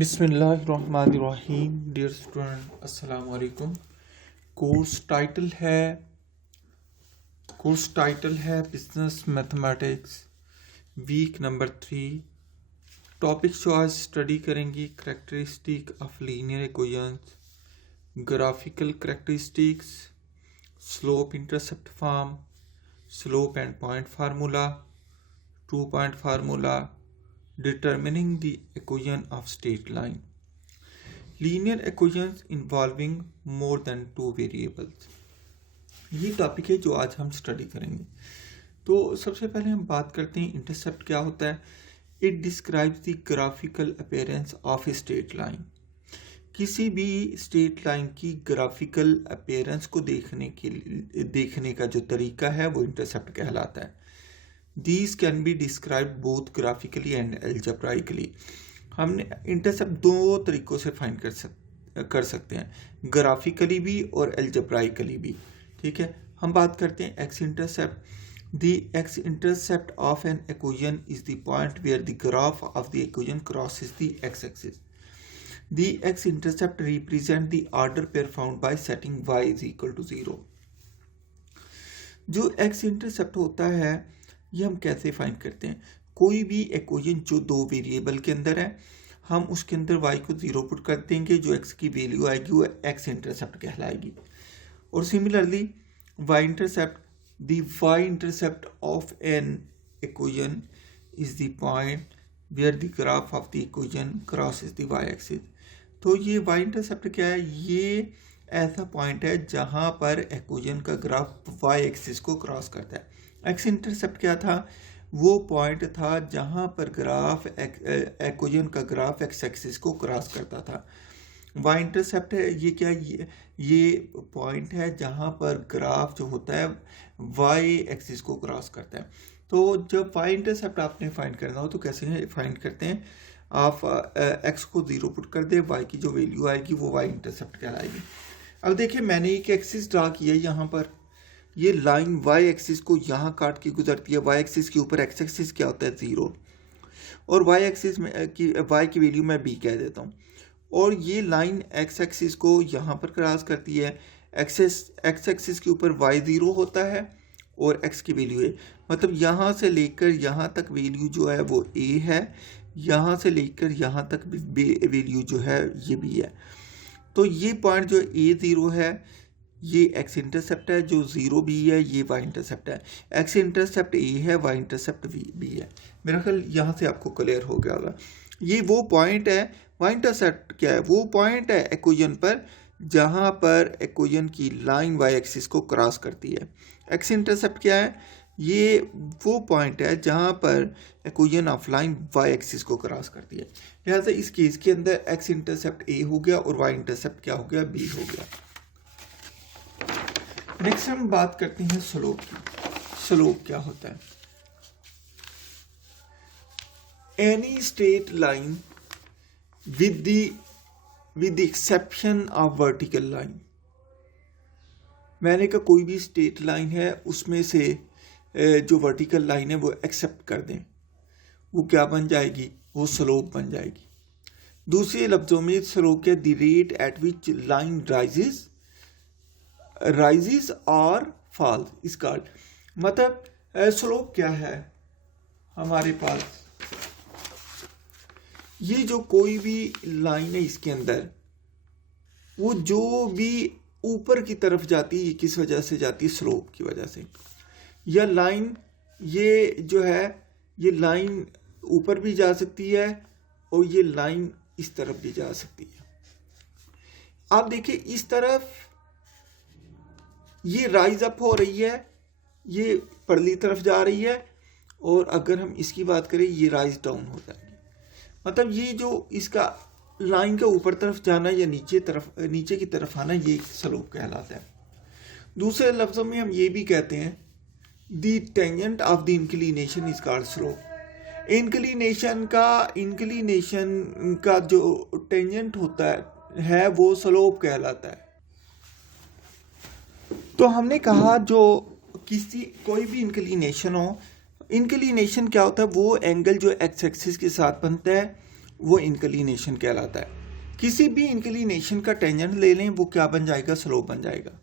बिस्मिल्लाहिर्रहमानिर्रहीम। Dear student, अस्सलाम वालेकुम। कोर्स टाइटल है business mathematics week number 3। Topic जो आज स्टडी करेंगी characteristic of linear equations, graphical characteristics, slope intercept form, slope and point formula, 2 point formula, determining the equation of straight line, linear equations involving more than 2 variables। ये topic है जो आज हम study करेंगे। तो सबसे पहले हम बात करते हैं इंटरसेप्ट क्या होता है। It describes the graphical appearance of a straight line. किसी भी स्ट्रेट लाइन की ग्राफिकल अपीयरेंस को देखने का जो तरीका है वो इंटरसेप्ट कहलाता है। These can be described both graphically and algebraically। हमने इंटरसेप्ट दो तरीकों से फाइंड कर सकते हैं, ग्राफिकली भी और एल्जेब्राइकली भी। ठीक है, हम बात करते हैं x intercept. The x intercept of an equation is the point where the graph of the equation crosses the x axis. The x intercept represent the order pair found by setting y is equal to 0। जो x intercept होता है ये हम कैसे find करते हैं। कोई भी इक्वेशन जो 2 वेरिएबल के अंदर है, हम उसके अंदर y को 0 पुट कर देंगे, जो x की वैल्यू आएगी वो एक्स इंटरसेप्ट कहलाएगी। और similarly y intercept of an equation is the point where the graph of the equation crosses the y axis. तो ये y इंटरसेप्ट क्या है, ये ऐसा पॉइंट है जहां पर इक्वेशन का ग्राफ y एक्सिस को क्रॉस करता है। एक्स इंटरसेप्ट क्या था, वो पॉइंट था जहां पर ग्राफ इक्वेशन का ग्राफ एक्स एक्सिस को क्रॉस करता था। वाई इंटरसेप्ट है ये क्या, ये पॉइंट है जहां पर ग्राफ जो होता है वाई एक्सिस को क्रॉस करता है। तो जब वाई इंटरसेप्ट आपने फाइंड करना हो तो कैसे फाइंड करते हैं, आप एक्स को 0 पुट कर दे, वाई की जो वैल्यू आएगी वो वाई इंटरसेप्ट कहलाएगी। अब देखिए मैंने एक एक्सिस ड्रा किया यहाँ पर, ये लाइन y एक्सिस को यहाँ काट के गुजरती है। y एक्सिस के ऊपर x एक्सिस क्या होता है 0, और y एक्सिस में y की वैल्यू मैं b कह देता हूँ। और ये लाइन x एक्सिस को यहाँ पर क्रॉस करती है। x एक्सिस के ऊपर y 0 होता है और x की वैल्यू है, मतलब यहाँ से लेकर यहाँ तक वैल्यू जो है वो a है, यहाँ से लेकर यहाँ तक वैल्यू जो है ये b है। तो ये पॉइंट जो a0 है ये एक्स इंटरसेप्ट है, जो 0 भी है ये वाई इंटरसेप्ट है। एक्स इंटरसेप्ट ए है, वाई इंटरसेप्ट बी है। मेरा ख्याल यहाँ से आपको क्लियर हो गया होगा। ये वो पॉइंट है, वाई इंटरसेप्ट क्या है, वो पॉइंट है इक्वेशन पर जहाँ पर इक्वेशन की लाइन वाई एक्सिस को क्रॉस करती है। एक्स इंटरसेप्ट क्या है, ये वो पॉइंट है जहाँ पर equation of line y axis को क्रॉस करती है। लिहाजा इस केस के अंदर एक्स इंटरसेप्ट ए हो गया और वाई इंटरसेप्ट क्या हो गया, बी हो गया। नेक्स्ट हम बात करते हैं स्लोप की। स्लोप क्या होता है, any straight line with the exception of vertical line. मैंने कहा कोई भी स्ट्रेट लाइन है उसमें से जो वर्टिकल लाइन है वो एक्सेप्ट कर दें, वो क्या बन जाएगी, वो स्लोप बन जाएगी। दूसरे लफ्जों में स्लोप के the rate at which line rises और फॉल इज कॉल्ड। मतलब स्लोप क्या है हमारे पास, ये जो कोई भी लाइन है इसके अंदर वो जो भी ऊपर की तरफ जाती है ये किस वजह से जाती है, स्लोप की वजह से। यह लाइन ये जो है ये लाइन ऊपर भी जा सकती है और ये लाइन इस तरफ भी जा सकती है। आप देखिए इस तरफ ये राइज अप हो रही है, ये परली तरफ जा रही है, और अगर हम इसकी बात करें ये राइज डाउन हो जाएगी। मतलब ये जो इसका लाइन के ऊपर तरफ जाना या नीचे की तरफ आना ये स्लोप कहलाता है। दूसरे लफ्जों में हम ये भी कहते हैं the tangent of the inclination is called slope. Inclination का जो टेंजेंट होता है वो स्लोप कहलाता है। तो हमने कहा जो कोई भी इंक्लिनेशन हो, इंक्लिनेशन क्या होता है, वो एंगल जो एक्स एक्सिस के साथ बनता है वो इंक्लिनेशन कहलाता है। किसी भी इंक्लिनेशन का टेंजेंट ले लें, वो क्या बन जाएगा, स्लोप बन जाएगा।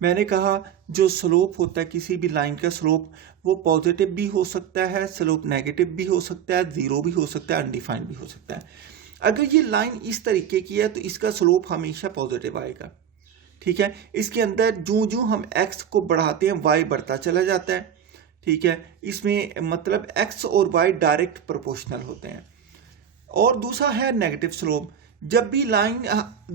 मैंने कहा जो स्लोप होता है किसी भी लाइन का स्लोप, वो पॉजिटिव भी हो सकता है, स्लोप नेगेटिव भी हो सकता है, जीरो भी हो सकता है, अनडिफाइंड भी हो सकता है। अगर ये लाइन इस तरीके की है तो इसका स्लोप हमेशा पॉजिटिव आएगा। ठीक है, इसके अंदर जो जो हम x को बढ़ाते हैं y बढ़ता चला जाता है। ठीक है, इसमें मतलब x और y डायरेक्ट प्रोपोर्शनल होते हैं। और दूसरा है नेगेटिव स्लोप, जब भी लाइन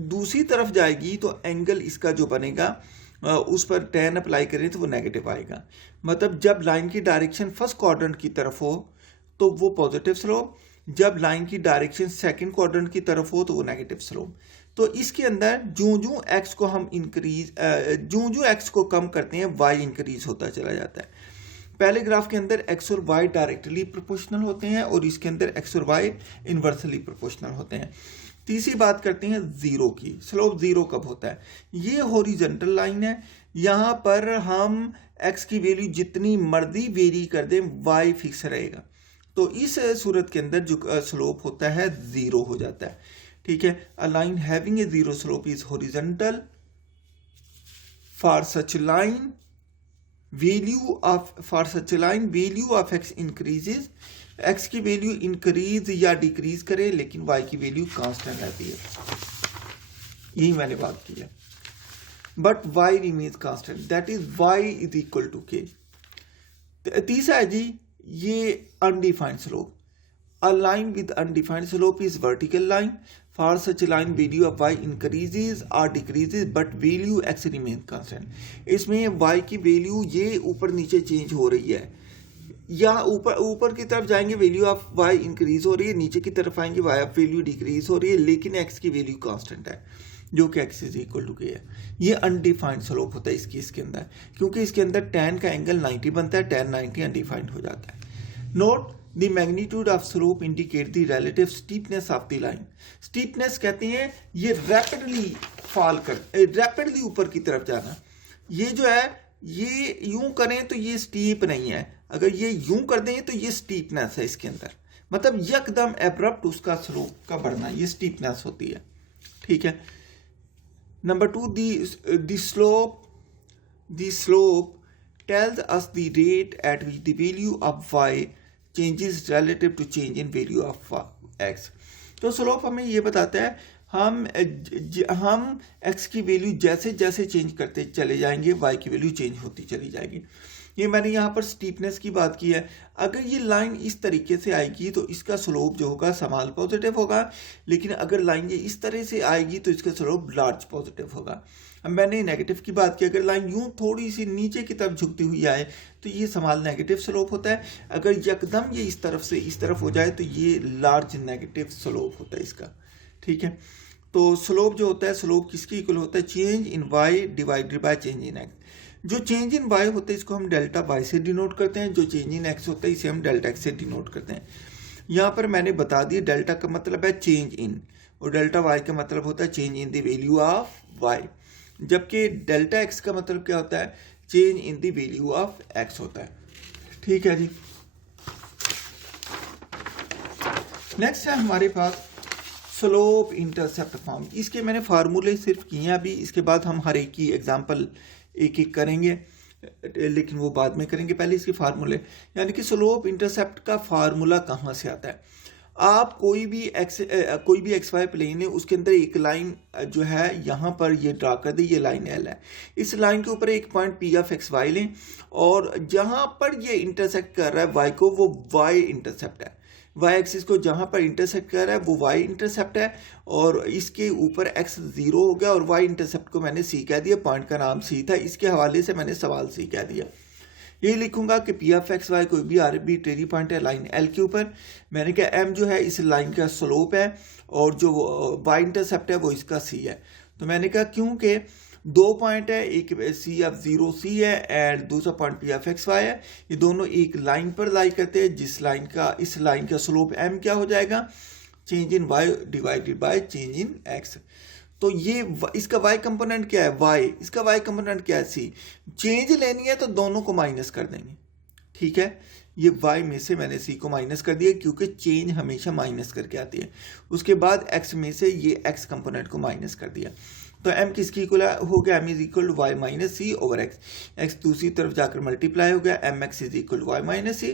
दूसरी तरफ जाएगी तो एंगल इसका जो बनेगा उस पर tan अप्लाई करें तो वो नेगेटिव आएगा। मतलब जब लाइन की डायरेक्शन फर्स्ट क्वाड्रेंट की तरफ हो तो वो पॉजिटिव स्लोप, जब लाइन की डायरेक्शन सेकंड क्वाड्रेंट की तरफ हो तो वो नेगेटिव स्लोप। तो इसके अंदर जो एक्स को हम इंक्रीज जो एक्स को कम करते हैं वाई इंक्रीज होता चला जाता है। पहले ग्राफ के अंदर एक्स और वाई डायरेक्टली प्रोपोर्शनल होते हैं और इसके अंदर एक्स और वाई इन्वर्सली प्रोपोर्शनल होते हैं। तीसरी बात करते हैं जीरो की। स्लोप जीरो कब होता है, ये हॉरिजॉन्टल लाइन है, यहाँ पर हम एक्स की वैल्यू जितनी मर्जी वेरी कर दें वाई फिक्स रहेगा। तो इस सूरत के अंदर जो स्लोप होता है जीरो हो जाता है। ठीक है, a line having a zero slope is horizontal. For such line value of x increases, x की वैल्यू इंक्रीज या डिक्रीज करे लेकिन वाई की वैल्यू कांस्टेंट रहती है। यही मैंने बात की है, but y remains constant, that is y is equal to k. तीसरा है जी ये undefined slope. A line with undefined slope is vertical line. For such line, value of y increases or decreases, but value x remains constant. इसमें y की value ये ऊपर नीचे change हो रही है, या ऊपर की तरफ जाएंगे वैल्यू ऑफ y इंक्रीज हो रही है, नीचे की तरफ आएंगे y ऑफ वैल्यू डिक्रीज हो रही है, लेकिन x की वैल्यू कांस्टेंट है जो कि x इज इक्वल टू के है। ये अनडिफाइंड स्लोप होता है इसकी इसके अंदर, क्योंकि इसके अंदर tan का एंगल 90 बनता है, tan 90 अनडिफाइंड हो जाता है। Note The magnitude of slope indicate the relative steepness of the line. Steepness कहते हैं ये रैपिडली ऊपर की तरफ जाना। ये जो है ये यूं करें तो ये स्टीप नहीं है, अगर ये यूं कर दें तो ये स्टीपनेस है इसके अंदर, मतलब यकदम एब्रप्ट उसका स्लोप का बढ़ना, ये स्टीपनेस होती है। ठीक है, number 2, the slope tells us the rate at which the value of y changes relative to change in value of x. तो स्लोप हमें ये बताता है हम x की वैल्यू जैसे जैसे चेंज करते चले जाएंगे y की वैल्यू चेंज होती चली जाएगी। ये मैंने यहाँ पर स्टीपनेस की बात की है। अगर ये लाइन इस तरीके से आएगी तो इसका स्लोप जो होगा स्मॉल पॉजिटिव होगा, लेकिन अगर लाइन ये इस तरह से आएगी तो इसका स्लोप लार्ज पॉजिटिव होगा। अब मैंने नेगेटिव की बात की, अगर लाइन यूं थोड़ी सी नीचे की तरफ झुकती हुई आए तो ये स्मॉल नेगेटिव स्लोप होता है, अगर यकदम ये इस तरफ से इस तरफ हो जाए तो ये लार्ज नेगेटिव स्लोप होता है इसका। ठीक है, तो स्लोप जो होता है, स्लोप किसकी इक्वल होता है, change in y divided by change in x. जो चेंज इन वाई होता है इसको हम डेल्टा वाई से डिनोट करते हैं, जो चेंज इन एक्स होता है इसे हम डेल्टा एक्स से डिनोट करते हैं। यहाँ पर मैंने बता दिया डेल्टा का मतलब है चेंज इन और डेल्टा वाई का मतलब होता है change in the value of y, जबकि डेल्टा एक्स का मतलब क्या होता है, change in the value of x होता है। ठीक है जी, नेक्स्ट है हमारे पास स्लोप इंटरसेप्ट फॉर्म। इसके मैंने फार्मूले सिर्फ किए हैं अभी, इसके बाद हम हर एक की एग्जांपल एक एक करेंगे, लेकिन वो बाद में करेंगे, पहले इसके फार्मूले। यानी कि स्लोप इंटरसेप्ट का फार्मूला कहाँ से आता है। आप कोई भी एक्स वाई प्लेन है, उसके अंदर एक लाइन जो है यहाँ पर ये ड्रा कर दी, ये लाइन एल है, इस लाइन के ऊपर एक point P of x y लें और जहाँ पर ये इंटरसेक्ट कर रहा है वाई को, वो वाई इंटरसेप्ट है, वाई एक्सिस को जहाँ पर इंटरसेक्ट कर रहा है वो वाई इंटरसेप्ट है, और इसके ऊपर एक्स 0 हो गया और वाई इंटरसेप्ट को मैंने सी कह दिया, पॉइंट का नाम सी था, इसके हवाले से मैंने सवाल सी कह दिया। ये लिखूंगा कि पी ऑफ एक्स वाई कोई भी आर्बिट्रेरी पॉइंट है लाइन एल के ऊपर, मैंने कहा एम जो है इस लाइन का स्लोप है और जो वाई इंटरसेप्ट है वो इसका सी है। तो मैंने कहा क्योंकि दो पॉइंट है, एक सी ऑफ 0 सी है एंड दूसरा point P of x y है, ये दोनों एक लाइन पर लाई करते हैं, जिस लाइन का इस लाइन का स्लोप एम क्या हो जाएगा, change in y divided by change in x. तो ये इसका y कंपोनेंट क्या है y, इसका y कंपोनेंट क्या है c। चेंज लेनी है तो दोनों को माइनस कर देंगे। ठीक है, ये y में से मैंने c को माइनस कर दिया क्योंकि चेंज हमेशा माइनस करके आती है। उसके बाद x में से ये x कंपोनेंट को माइनस कर दिया, तो m किसकी इक्वल हो गया, m is equal to y minus c over x। x दूसरी तरफ जाकर मल्टीप्लाई हो गया, mx is equal to y minus c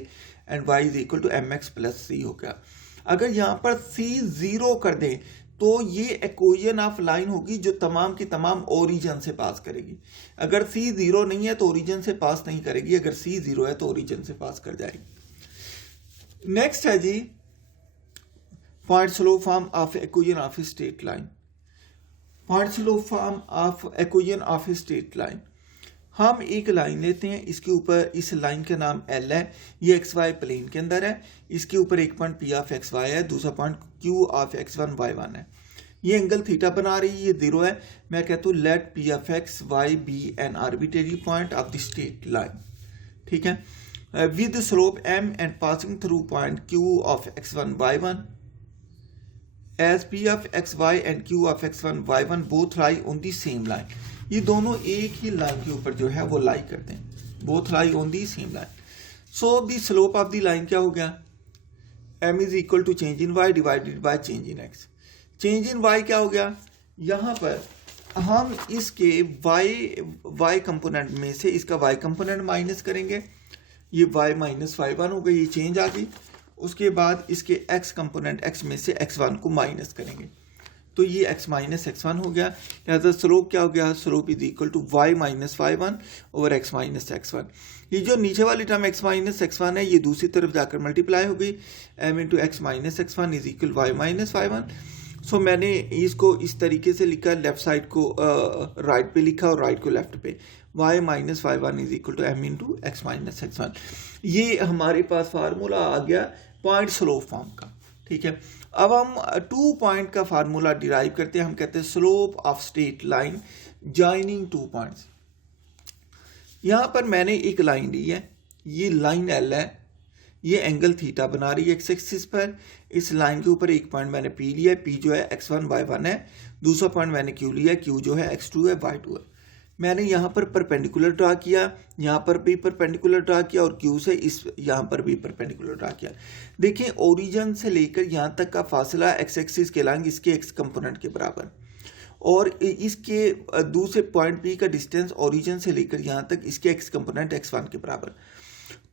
and y is equal to mx plus c हो गया। अगर यहाँ पर c 0 कर दें तो ये इक्वेशन ऑफ लाइन होगी जो तमाम की तमाम ओरिजिन से पास करेगी। अगर c 0 नहीं है तो ओरिजिन से पास नहीं करेगी, अगर c 0 है तो ओरिजिन से पास कर जाएगी। नेक्स्ट है जी point slope form of equation of straight line. Point slope form of equation of straight line, हम एक लाइन लेते हैं, इसके ऊपर इस लाइन का नाम L है, ये XY प्लेन के अंदर है, इसके ऊपर एक पॉइंट P ऑफ XY है, दूसरा point Q of X1 Y1 है, ये एंगल थीटा बना रही है, ये 0 है। मैं कहता हूँ let P of XY be an arbitrary point of the straight line, ठीक है, with slope M and passing through point Q of X1 Y1 as P of XY and Q of X1 Y1 both lie on the same line। ये दोनों एक ही line के ऊपर जो है वो लाई करते हैं, both lie on the same line। So the slope of the line क्या हो गया, M is equal to change in Y divided by change in X। change in Y क्या हो गया, यहाँ पर हम इसके Y कंपोनेंट में से इसका Y कंपोनेंट माइनस करेंगे, ये Y माइनस Y1 हो गई, ये चेंज आ गई। उसके बाद इसके x कंपोनेंट x में से x1 को माइनस करेंगे, तो ये x माइनस x1 हो गया। लिहाजा स्लोप क्या हो गया, slope is equal to y minus y1 over x minus x1। ये जो नीचे वाली टर्म x माइनस x1 है ये दूसरी तरफ जाकर मल्टीप्लाई हो गई, m into x minus x1 is equal y minus y1। सो मैंने इसको इस तरीके से लिखा, लेफ्ट साइड को राइट पे लिखा और राइट को लेफ्ट पे, y minus y1 is equal to m into x minus x1। ये हमारे पास फार्मूला आ गया पॉइंट स्लोप फॉर्म का, ठीक है। अब हम 2 पॉइंट का फार्मूला डिराइव करते हैं, हम कहते हैं slope of straight line joining 2 points. यहां पर मैंने एक लाइन ली है, ये लाइन L है, ये एंगल थीटा बना रही है एक्स एक्सिस पर, इस लाइन के ऊपर एक पॉइंट मैंने P लिया है, P जो है x1 y1 है, दूसरा पॉइंट मैंने Q लिया है, Q जो है x2 है y2 है। मैंने यहाँ पर परपेंडिकुलर ड्रा किया, यहाँ पर भी परपेंडिकुलर ड्रा किया और Q से इस यहाँ पर भी परपेंडिकुलर ड्रा किया। देखिए ओरिजिन से लेकर यहाँ तक का फासला x एक्सिस के लॉन्ग इसके x कंपोनेंट के बराबर, और इसके दूसरे पॉइंट P का डिस्टेंस ओरिजिन से लेकर यहाँ तक इसके x कंपोनेंट x1 के बराबर।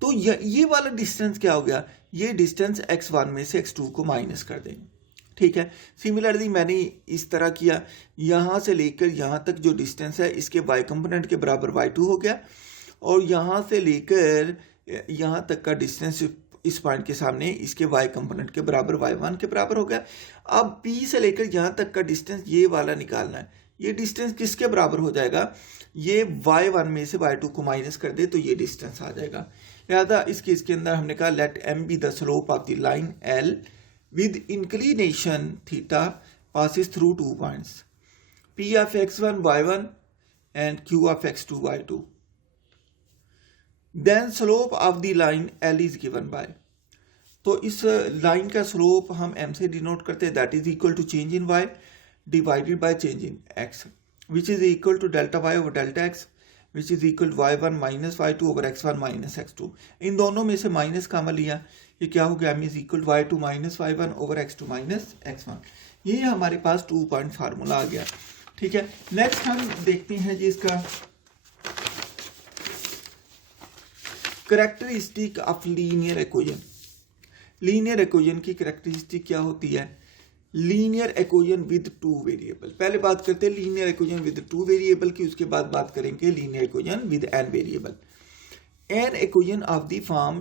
तो ये वाला डिस्टेंस क्या हो गया, ये डिस्टेंस x1 में से x2 को माइनस कर देंगे, ठीक है। सिमिलरली मैंने इस तरह किया, यहाँ से लेकर यहाँ तक जो डिस्टेंस है इसके y कंपोनेंट के बराबर y2 हो गया, और यहाँ से लेकर यहाँ तक का डिस्टेंस इस पॉइंट के सामने इसके y कंपोनेंट के बराबर y1 के बराबर हो गया। अब P से लेकर यहाँ तक का डिस्टेंस ये वाला निकालना है, ये डिस्टेंस किसके बराबर हो जाएगा, ये y1 में से y2 को माइनस कर दे तो ये डिस्टेंस आ जाएगा। लिहाजा इसके अंदर हमने कहा let m be the slope of the line L with inclination theta passes through 2 points P of x1 y1 and Q of x2 y2, then slope of the line L is given by। तो इस line का slope हम m से denote करते हैं, that is equal to change in y divided by change in x, which is equal to delta y over delta x, which is equal to y1 minus y2 over x1 minus x2। इन दोनों में से minus common लिया, ये क्या हो गया, m is equal to y2 minus y1 over x2 minus x1। ये हमारे पास 2 पॉइंट फार्मूला आ गया, ठीक है। नेक्स्ट हम देखते हैं जी इसका characteristic of linear equation. Linear equation की करेक्टरिस्टिक क्या होती है, लीनियर इक्वेशन विद 2 वेरिएबल। पहले बात करते हैं लीनियर इक्वेशन विद 2 वेरिएबल की, उसके बाद बात करेंगे linear equation with n variable. An equation of the form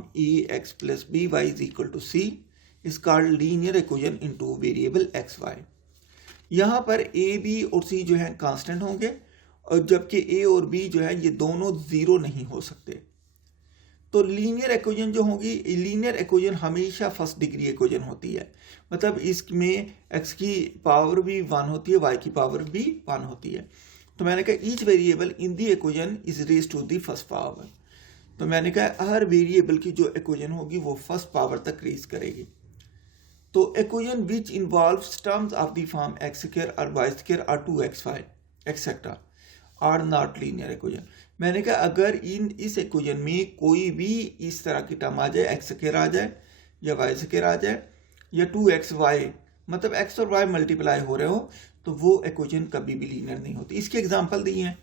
ax plus by is equal to c is called linear equation in 2 variable x y। यहाँ पर a b और c जो है कांस्टेंट होंगे, और जबकि a और b जो है ये दोनों जीरो नहीं हो सकते। तो लीनियर इक्वेशन जो होगी, लीनियर इक्वेशन हमेशा फर्स्ट डिग्री इक्वेशन होती है, मतलब इसमें x की पावर भी 1 होती है, y की पावर भी 1 होती है। तो मैंने कहा each variable in the equation is raised to the first power. तो मैंने कहा हर वेरिएबल की जो इक्वेशन होगी वो फर्स्ट पावर तक रेज करेगी। तो equation which involves terms of the form x square और y स्क्वायर और 2xy etcetera are not linear equation. मैंने कहा अगर इस इक्वेशन में कोई भी इस तरह की टर्म आ जाए, एक्स स्क्वायर आ जाए या वाई स्क्वायर आ जाए या 2xy, मतलब एक्स और वाई मल्टीप्लाई हो रहे हो, तो वो इक्वेशन कभी भी लीनियर नहीं होती। इसके एग्जांपल दिए हैं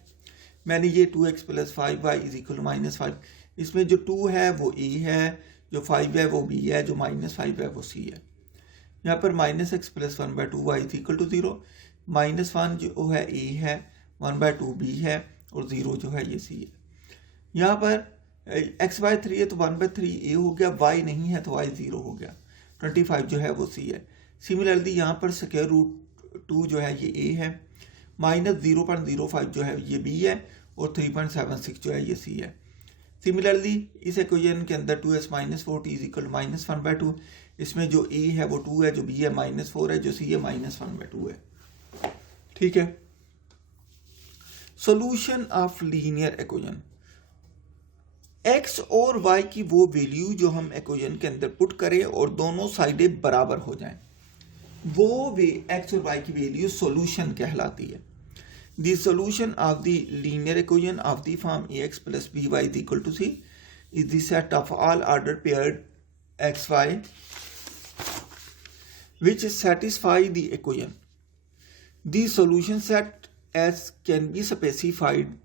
मैंने, ये 2x + 5y = -5, इसमें जो 2 है वो a है, जो 5 है वो b है, जो -5 है वो c है। यहाँ पर -x + 1/2y = 0, -1 जो है a है, 1/2 b है और 0 जो है ये c है। यहाँ पर x/3 है तो 1/3 a हो गया, y नहीं है तो y 0 हो गया, 25 जो है वो c है। सिमिलरली यहाँ पर √2 जो है ये a है, -0.05 जो है ये b है और 3.76 जो है ये c है। सिमिलरली इस इक्वेशन के अंदर 2s - 4t = -1/2, इसमें जो a है वो 2 है, जो b है -4 है, जो c है -1/2 है। ठीक है। Solution of linear equation, x और y की वो वैल्यू जो हम इक्वेशन के अंदर पुट करें और दोनों साइडें बराबर हो जाएं, वो भी x और y की वैल्यू सॉल्यूशन कहलाती है। The solution of the linear equation of the form ax plus by = c is the set of all ordered paired xy which satisfy the equation. The solution set S can be specified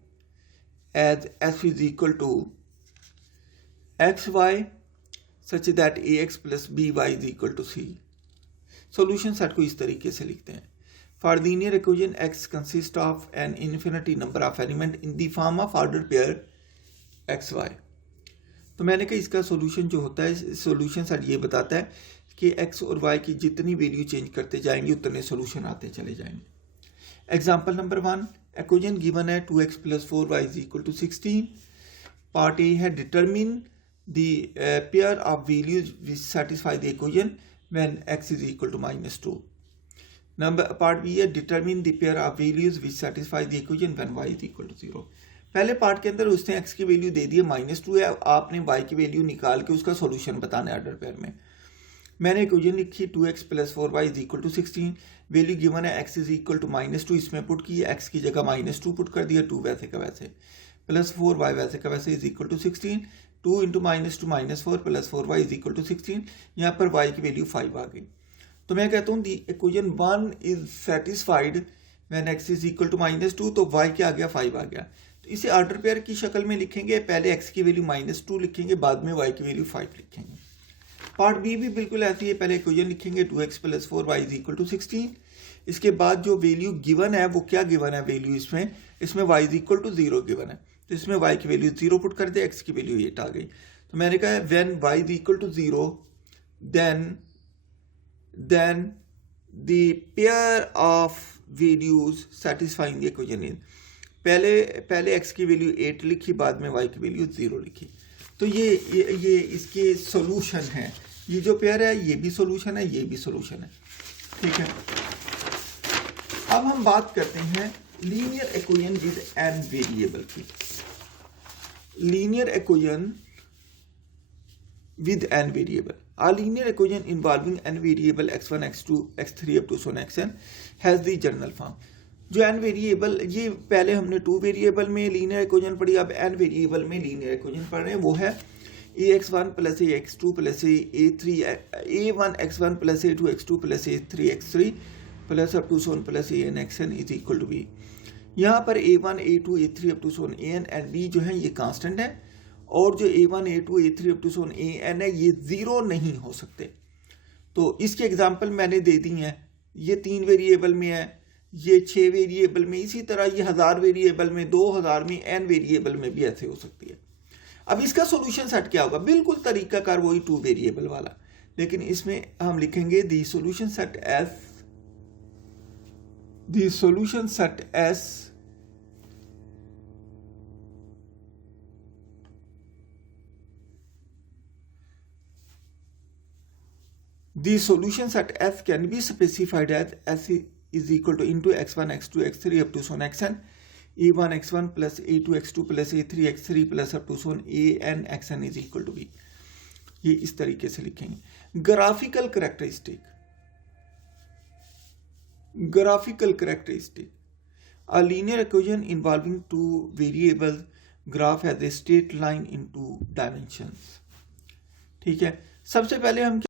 as f = xy such that ax plus by = c. Solution set को इस तरीके से लिखते हैं। For linear equation, x consists of an infinity number of elements in the form of ordered pair xy. तो मैंने कहा इसका सॉल्यूशन जो होता है, सॉल्यूशन सेट ये बताता है कि x और y की जितनी वैल्यू चेंज करते जाएंगे उतने सॉल्यूशन आते चले जाएंगे। एग्जांपल नंबर 1, इक्वेशन गिवन है 2x + 4y = 16। पार्ट ए है determine the pair of values which satisfy the equation when x = -2। Number part B है determine the pair of values which satisfy the equation when y = 0। पहले part के अंदर उसने x की value दे दी है -2 है, आपने y की वैल्यू निकाल के उसका सॉल्यूशन बताना है ऑर्डर पेयर में। मैंने इक्वेशन लिखी 2x + 4y = 16, वैल्यू गिवन है x = -2, इसमें पुट की, x की जगह -2 पुट कर दिया, 2 वैसे का वैसे प्लस 4y वैसे का वैसे = 16, 2 × -2 -4 + 4y = 16, यहाँ पर y की वैल्यू 5 आ गई। तो मैं कहता हूँ the equation 1 is satisfied when x = -2, तो y क्या आ गया, 5 आ गया। तो इसे ऑर्डर पेयर की शक्ल में लिखेंगे, पहले x की वैल्यू -2 लिखेंगे, बाद में y की वैल्यू 5 लिखेंगे। पार्ट बी भी बिल्कुल ऐसी है, पहले इक्वेशन लिखेंगे 2x + 4y = 16, इसके बाद जो वैल्यू गिवन है वो क्या गिवन है वैल्यू, इसमें y = 0 गिवन है, तो इसमें y की वैल्यू 0 पुट कर दे, x की वैल्यू 8 आ गई। तो मैंने कहा when y = 0 then the pair of values satisfying the equation is, पहले x की वैल्यू 8 लिखी, बाद में y की वैल्यू 0 लिखी। तो ये इसके सॉल्यूशन है, ये जो पेयर है ये भी सॉल्यूशन है, ये भी सॉल्यूशन है। ठीक है। अब हम बात करते हैं linear equation with n variable की। Linear equation with n variable. A linear equation involving n variable x1, x2, x3 up to so on xn has the general form. जो n वेरिएबल, ये पहले हमने 2 वेरिएबल में linear equation पढ़ी, अब n variable में linear equation पढ़ रहे हैं, वो है ax1 + ax2 + a3 a1x1 + a2x2 + a3x3 plus up to so on plus an xn is equal to b। यहाँ पर a1 a2 a3 up to so on an and b जो है ये कांस्टेंट है, और जो a1 a2 a3 up to so on an है ये 0 नहीं हो सकते। तो इसके एग्जांपल मैंने दे दी हैं, ये 3 वेरिएबल में है, ये 6 वेरिएबल में, इसी तरह ये 1000 वेरिएबल में, 2000 में, n वेरिएबल में भी ऐसे हो सकती है। अब इसका सॉल्यूशन सेट क्या होगा, बिल्कुल तरीकाकार वही 2 वेरिएबल वाला, लेकिन इसमें हम लिखेंगे the solution set S The solution set F can be specified as S is equal to into x1, x2, x3 up to so on xn, a1 x1 plus a2 x2 plus a3 x3 plus up to so on an xn is equal to b। ये इस तरीके से लिखेंगे। Graphical characteristic, a linear equation involving 2 variables graph has a straight line in 2 dimensions. ठीक है, सबसे पहले हम